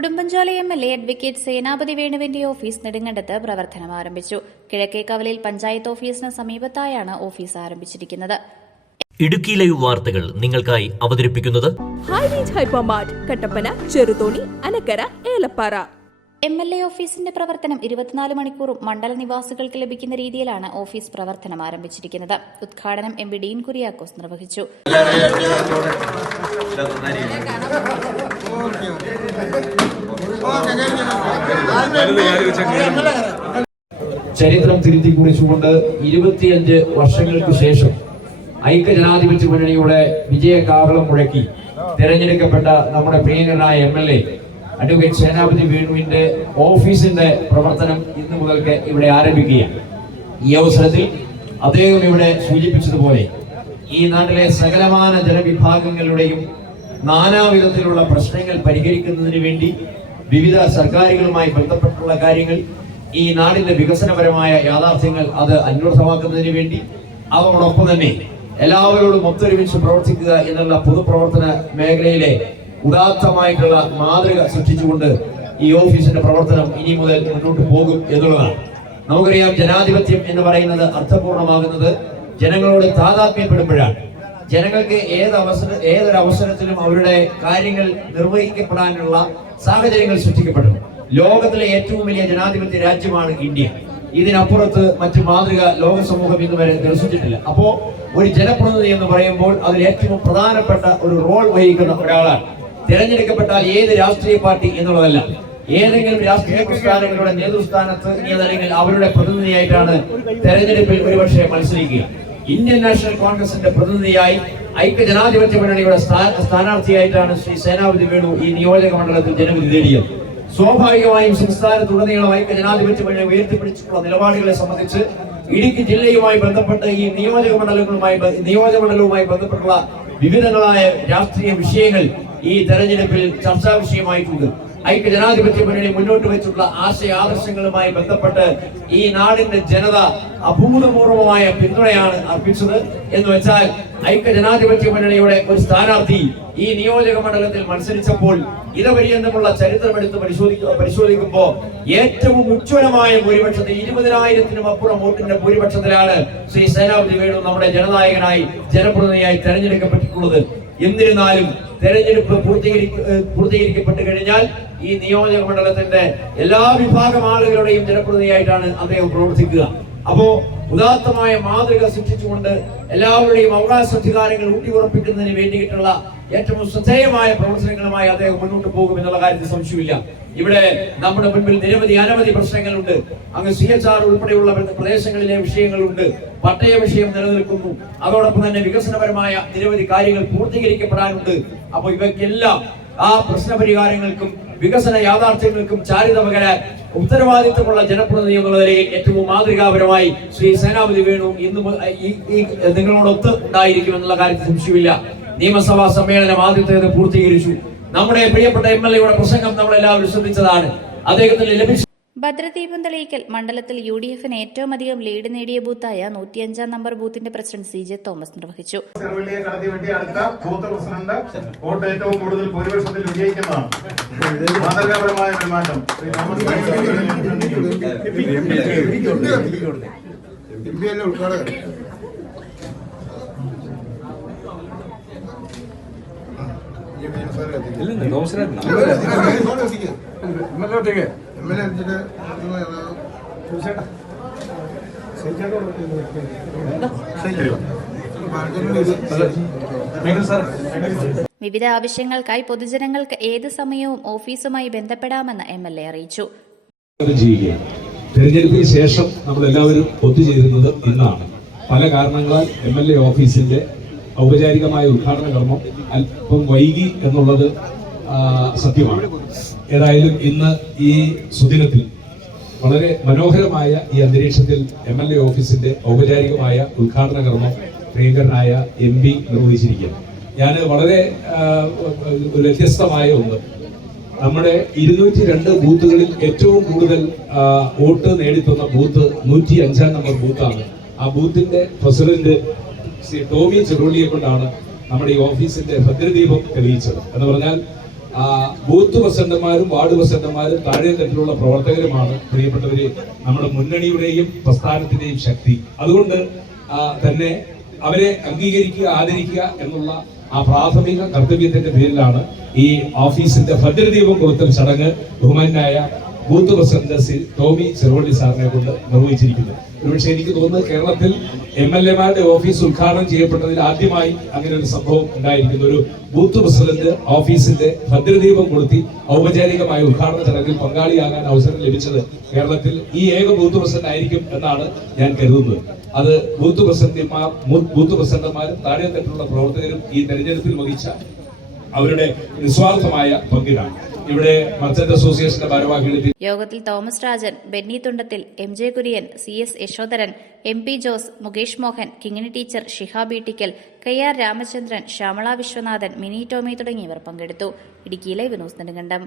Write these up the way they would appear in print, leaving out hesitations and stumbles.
Udumbanchola MLA. Advocate സേനാപതി വേണുവിന്റെ office നെടുങ്കണ്ടത്ത് പ്രവർത്തനം ആരംഭിച്ചു. കിഴക്കേക്കവലയിൽ പഞ്ചായത്ത് ഓഫീസിന് സമീപത്തായാണ് ഓഫീസ് ആരംഭിച്ചിരിക്കുന്നത്. ഇടുക്കി ലൈവ് വാർത്തകൾ നിങ്ങൾക്കായി അവതരിപ്പിക്കുന്നത് high range hypermart Kattappana, Cheruthoni, Anakkara, Elappara. MLA. ഓഫീസിന്റെ പ്രവർത്തനം 24 മണിക്കൂറും മണ്ഡല നിവാസികൾക്ക് ലഭിക്കുന്ന രീതിയിലാണ് ഓഫീസ് പ്രവർത്തനം ആരംഭിച്ചിരിക്കുന്നത്. ഉദ്ഘാടനം എം.പി. ഡീൻ കുര്യാക്കോസ് നിർവഹിച്ചു. ചരിത്രം തിരുത്തി കുറിച്ചുകൊണ്ട് 25 വർഷങ്ങൾക്ക് ശേഷം ഐക്യജനാധിപത്യ മുന്നണിയുടെ വിജയകാഹളം മുഴക്കി തെരഞ്ഞെടുക്കപ്പെട്ട നമ്മുടെ പ്രിയങ്കരനായ എം.എൽ.എ. അഡ്വക്കേറ്റ് സേനാപതി വേണുവിന്റെ ഓഫീസിന്റെ പ്രവർത്തനം ഇന്നു മുതൽക്ക് ഇവിടെ ആരംഭിക്കുകയാണ്. ഈ അവസരത്തിൽ അദ്ദേഹം ഇവിടെ സൂചിപ്പിച്ചതുപോലെ ഈ നാട്ടിലെ സകലമാന ജനവിഭാഗങ്ങളുടെയും നാനാവിധത്തിലുള്ള പ്രശ്നങ്ങൾ പരിഹരിക്കുന്നതിന് വേണ്ടി വിവിധ സർക്കാരുകളുമായി ബന്ധപ്പെട്ടുള്ള കാര്യങ്ങൾ, ഈ നാടിന്റെ വികസനപരമായ യാഥാർത്ഥ്യങ്ങൾ അത് അന്വർത്ഥമാക്കുന്നതിന് വേണ്ടി അതോടൊപ്പം തന്നെ എല്ലാവരോടും ഒത്തൊരുമിച്ച് പ്രവർത്തിക്കുക എന്നുള്ള പൊതുപ്രവർത്തന മേഖലയിലെ ഉദാത്തമായിട്ടുള്ള മാതൃക സൃഷ്ടിച്ചുകൊണ്ട് ഈ ഓഫീസിന്റെ പ്രവർത്തനം ഇനി മുതൽ മുന്നോട്ട് പോകും എന്നുള്ളതാണ്. നമുക്കറിയാം, ജനാധിപത്യം എന്ന് അർത്ഥപൂർണമാകുന്നത് ജനങ്ങളോട് താതാത്മ്യപ്പെടുമ്പോഴാണ്. ജനങ്ങൾക്ക് ഏതൊരവസരത്തിലും അവരുടെ കാര്യങ്ങൾ നിർവഹിക്കപ്പെടാനുള്ള സാഹചര്യങ്ങൾ സൃഷ്ടിക്കപ്പെടും. ലോകത്തിലെ ഏറ്റവും വലിയ ജനാധിപത്യ രാജ്യമാണ് ഇന്ത്യ. ഇതിനപ്പുറത്ത് മറ്റു മാതൃക ലോക സമൂഹം ഇന്നുവരെ ദർശിച്ചിട്ടില്ല. അപ്പോ ഒരു ജനപ്രതിനിധി എന്ന് പറയുമ്പോൾ അതിൽ ഏറ്റവും പ്രധാനപ്പെട്ട ഒരു റോൾ വഹിക്കുന്ന ഒരാളാണ്. തിരഞ്ഞെടുക്കപ്പെട്ടാൽ ഏത് രാഷ്ട്രീയ പാർട്ടി എന്നുള്ളതല്ല, ഏതെങ്കിലും രാഷ്ട്രീയ പ്രസ്ഥാനങ്ങളുടെ നേതൃസ്ഥാനത്ത് അല്ലെങ്കിൽ അവരുടെ പ്രതിനിധിയായിട്ടാണ് തെരഞ്ഞെടുപ്പിൽ ഒരുപക്ഷെ മത്സരിക്കുക. ഇന്ത്യൻ നാഷണൽ കോൺഗ്രസിന്റെ പ്രതിനിധിയായി ഐക്യജനാധിപത്യ മുന്നണിയുടെ സ്ഥാനാർത്ഥിയായിട്ടാണ് ശ്രീ സേനാപതി വേണു ഈ നിയോജക മണ്ഡലത്തിൽ ജനവിധി നേടിയത്. സ്വാഭാവികമായും സംസ്ഥാനത്തുടനീളം ഐക്യജനാധിപത്യ മുന്നണി ഉയർത്തിപ്പിടിച്ചിട്ടുള്ള നിലപാടുകളെ സംബന്ധിച്ച് ഇടുക്കി ജില്ലയുമായി ബന്ധപ്പെട്ട് ഈ നിയോജക മണ്ഡലവുമായി ബന്ധപ്പെട്ടുള്ള വിവിധങ്ങളായ രാഷ്ട്രീയ വിഷയങ്ങൾ ഈ തെരഞ്ഞെടുപ്പിൽ ചർച്ചാ വിഷയമായിട്ടുണ്ട്. ഐക്യജനാധിപത്യ മുന്നണി മുന്നോട്ട് വെച്ചിട്ടുള്ള ആശയാദർശങ്ങളുമായി ബന്ധപ്പെട്ട് ഈ നാടിന്റെ ജനത അഭൂതപൂർവമായ പിന്തുണയാണ് അർപ്പിച്ചത്. എന്ന് വെച്ചാൽ ഐക്യജനാധിപത്യ മുന്നണിയുടെ ഒരു സ്ഥാനാർത്ഥി ഈ നിയോജക മണ്ഡലത്തിൽ മത്സരിച്ചപ്പോൾ ഇതപര്യന്തമുള്ള ചരിത്രമെടുത്ത് പരിശോധിക്കുമ്പോൾ ഏറ്റവും ഉജ്ജ്വലമായ ഭൂരിപക്ഷത്തിൽ 20,000-നും അപ്പുറം വോട്ടിന്റെ ഭൂരിപക്ഷത്തിലാണ് ശ്രീ സേനാപതി വേണു നമ്മുടെ ജനനായകനായി ജനപ്രതിനിധിയായി തെരഞ്ഞെടുക്കപ്പെട്ടിട്ടുള്ളത്. എന്നിരുന്നാലും തെരഞ്ഞെടുപ്പ് പൂർത്തീകരിക്കപ്പെട്ടു കഴിഞ്ഞാൽ ഈ നിയോജക മണ്ഡലത്തിന്റെ എല്ലാ വിഭാഗം ആളുകളുടെയും ജനപ്രതിനിധിയായിട്ടാണ് അദ്ദേഹം പ്രവർത്തിക്കുക. അപ്പോ ഉദാത്തമായ മാതൃക സൃഷ്ടിച്ചുകൊണ്ട് എല്ലാവരുടെയും അവകാശാധികാരങ്ങൾ ഊട്ടിയുറപ്പിക്കുന്നതിന് വേണ്ടിയിട്ടുള്ള ഏറ്റവും ശ്രദ്ധേയമായ പ്രവർത്തനങ്ങളുമായി അദ്ദേഹം മുന്നോട്ട് പോകും എന്നുള്ള കാര്യത്തിൽ സംശയമില്ല. ഇവിടെ നമ്മുടെ മുൻപിൽ അനവധി പ്രശ്നങ്ങളുണ്ട്. അങ്ങ് CHR ഉൾപ്പെടെയുള്ള പ്രദേശങ്ങളിലെ വിഷയങ്ങളുണ്ട്. പട്ടയ വിഷയം നിലനിൽക്കുന്നു. അതോടൊപ്പം തന്നെ വികസനപരമായ നിരവധി കാര്യങ്ങൾ പൂർത്തീകരിക്കപ്പെടാനുണ്ട്. അപ്പൊ ഇവയ്ക്കെല്ലാം ആ പ്രശ്നപരിഹാരങ്ങൾക്കും വികസന യാഥാർത്ഥ്യങ്ങൾക്കും ചാരിത പകരാൻ ഉത്തരവാദിത്തമുള്ള ജനപ്രതിനിധി എന്നുള്ള നിലയിൽ ഏറ്റവും മാതൃകാപരമായി ശ്രീ സേനാപതി വേണു ഇന്ന് നിങ്ങളോടൊത്ത് ഉണ്ടായിരിക്കും എന്നുള്ള കാര്യത്തിൽ സംശയമില്ല. നിയമസഭാ സമ്മേളനം ആദ്യത്തേത് പൂർത്തീകരിച്ചു. നമ്മുടെ പ്രിയപ്പെട്ട എം.എൽ.എയുടെ പ്രസംഗം നമ്മളെല്ലാവരും ശ്രദ്ധിച്ചതാണ്. അദ്ദേഹത്തിന് ലഭിച്ച ഭദ്രദീപം തെളിയിക്കൽ മണ്ഡലത്തിൽ UDF-ന് ഏറ്റവും അധികം ലീഡ് നേടിയ ബൂത്തായ 105-ാം നമ്പർ ബൂത്തിന്റെ പ്രസിഡന്റ് CJ തോമസ് നിർവഹിച്ചു. ഏറ്റവും കൂടുതൽ ഭൂരിപക്ഷത്തിൽ വിജയിക്കുന്നതാണ്. മാതൃകാപരമായ പെരുമാറ്റം വിവിധ ആവശ്യങ്ങൾക്കായി പൊതുജനങ്ങൾക്ക് ഏത് സമയവും ഓഫീസുമായി ബന്ധപ്പെടാമെന്ന് MLA അറിയിച്ചു. തെരഞ്ഞെടുപ്പിന് ശേഷം നമ്മൾ എല്ലാവരും ഒത്തുചേരുന്നത് ഇന്നാണ്. പല കാരണങ്ങളാൽ MLA ഓഫീസിന്റെ ഔപചാരികമായ ഉദ്ഘാടന കർമ്മം അല്പം വൈകി എന്നുള്ളത് സത്യമാണ്. ഏതായാലും ഇന്ന് ഈ സുദിനത്തിൽ വളരെ മനോഹരമായ ഈ അന്തരീക്ഷത്തിൽ MLA ഓഫീസിന്റെ ഔപചാരികമായ ഉദ്ഘാടന കർമ്മം പ്രിയങ്കരനായ MP നിർവഹിച്ചിരിക്കുകയാണ്. ഞാൻ വളരെ വ്യത്യസ്തമായ ഒന്ന്, നമ്മുടെ 202 ബൂത്തുകളിൽ ഏറ്റവും കൂടുതൽ വോട്ട് നേടിത്തുന്ന ബൂത്ത് 105-ാം നമ്പർ ബൂത്താണ്. ആ ബൂത്തിന്റെ പ്രസിഡന്റ് ശ്രീ ടോമി ചെറുള്ളിയെ കൊണ്ടാണ് നമ്മുടെ ഈ ഓഫീസിന്റെ ഭദ്രദീപം തെളിയിച്ചത്. എന്ന് പറഞ്ഞാൽ ബൂത്ത് പ്രസിഡന്റുമാരും വാർഡ് പ്രസിഡന്റുമാരും താഴെ തട്ടിലുള്ള പ്രവർത്തകരുമാണ് പ്രിയപ്പെട്ടവര് നമ്മുടെ മുന്നണിയുടെയും പ്രസ്ഥാനത്തിന്റെയും ശക്തി. അതുകൊണ്ട് തന്നെ അവരെ അംഗീകരിക്കുക, ആദരിക്കുക എന്നുള്ള ആ പ്രാഥമിക കർത്തവ്യത്തിന്റെ പേരിലാണ് ഈ ഓഫീസിന്റെ ഭദ്രദീപം കൊളുത്തൽ ചടങ്ങ് ബഹുമാനായ ബൂത്ത് പ്രസിഡന്റ് ടോമി ചെറുവള്ളി സാറിനെ കൊണ്ട് നിർവഹിച്ചിരിക്കുന്നത്. ഒരുപക്ഷെ എനിക്ക് തോന്നുന്നത് കേരളത്തിൽ MLA-മാരുടെ ഓഫീസ് ഉദ്ഘാടനം ചെയ്യപ്പെട്ടതിൽ ആദ്യമായി അങ്ങനെ ഒരു സംഭവം ഉണ്ടായിരിക്കുന്നു. ഒരു ബൂത്ത് പ്രസിഡന്റ് ഓഫീസിന്റെ ഭദ്രദീപം കൊളുത്തി ഔപചാരികമായ ഉദ്ഘാടന ചടങ്ങിൽ പങ്കാളിയാകാൻ അവസരം ലഭിച്ചത് കേരളത്തിൽ ഈ ഏക ബൂത്ത് പ്രസിഡന്റ് ആയിരിക്കും എന്നാണ് ഞാൻ കരുതുന്നത്. അത് ബൂത്ത് പ്രസിഡന്റുമാരും താഴെ തട്ടിലുള്ള പ്രവർത്തകരും ഈ തെരഞ്ഞെടുപ്പിൽ വഹിച്ച അവരുടെ നിസ്വാർത്ഥമായ പങ്കിനാണ്. ഇവിടെ മർച്ചന്റ് അസോസിയേഷന്റെ ഭാരവാഹികൾ യോഗത്തിൽ Thomas Rajan, Benny Thundathil, MJ Kurian, CS Yashodharan, MP Jose, Mukesh Mohan, Kingini teacher, Shihab Ittikkal, KR Ramachandran, Shyamala Viswanathan, Mini Tomy തുടങ്ങിയവർ പങ്കെടുത്തു. Idukki live news Nedumkandam.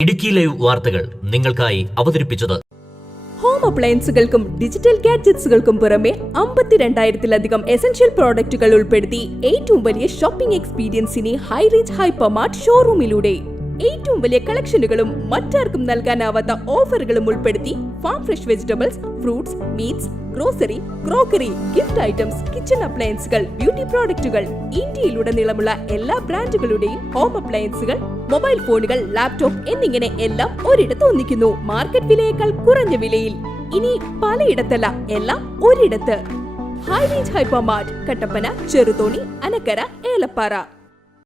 Idukki live വാർത്തകൾ നിങ്ങൾക്കായി അവതരിപ്പിച്ചത് ഹോം അപ്ലയൻസുകൾക്കും ഡിജിറ്റൽ ഗാഡ്ജറ്റ്സുകൾക്കും പുറമെ 52,000-ലധികം എസൻഷ്യൽ പ്രോഡക്റ്റുകൾ ഉൾപ്പെടുത്തി ഏറ്റവും വലിയ ഷോപ്പിംഗ് എക്സ്പീരിയൻസിനെ ഹൈ റേഞ്ച് ഹൈപ്പർമാർട്ട് ഷോറൂമിലൂടെ ഏറ്റവും വലിയ കളക്ഷനുകളും മറ്റാർക്കും നൽകാനാവാത്ത ഓഫറുകളും ഉൾപ്പെടുത്തി farm fresh vegetables, fruits, meats, grocery, crockery, gift items, kitchen അപ്ലയൻസുകൾ, ബ്യൂട്ടി പ്രോഡക്റ്റുകൾ, ഇന്ത്യയിലുടനീളമുള്ള എല്ലാ ബ്രാൻഡുകളുടെയും ഹോം അപ്ലയൻസുകൾ, മൊബൈൽ ഫോണുകൾ, ലാപ്ടോപ്പ് എന്നിങ്ങനെ എല്ലാം ഒരിടത്ത് ഒന്നിക്കുന്നു. മാർക്കറ്റ് വിലയേക്കാൾ കുറഞ്ഞ വിലയിൽ. ഇനി പലയിടത്തല്ല, എല്ലാം ഒരിടത്ത്. High range hypermart, Kattappana, Cheruthoni, Anakkara, Elappara.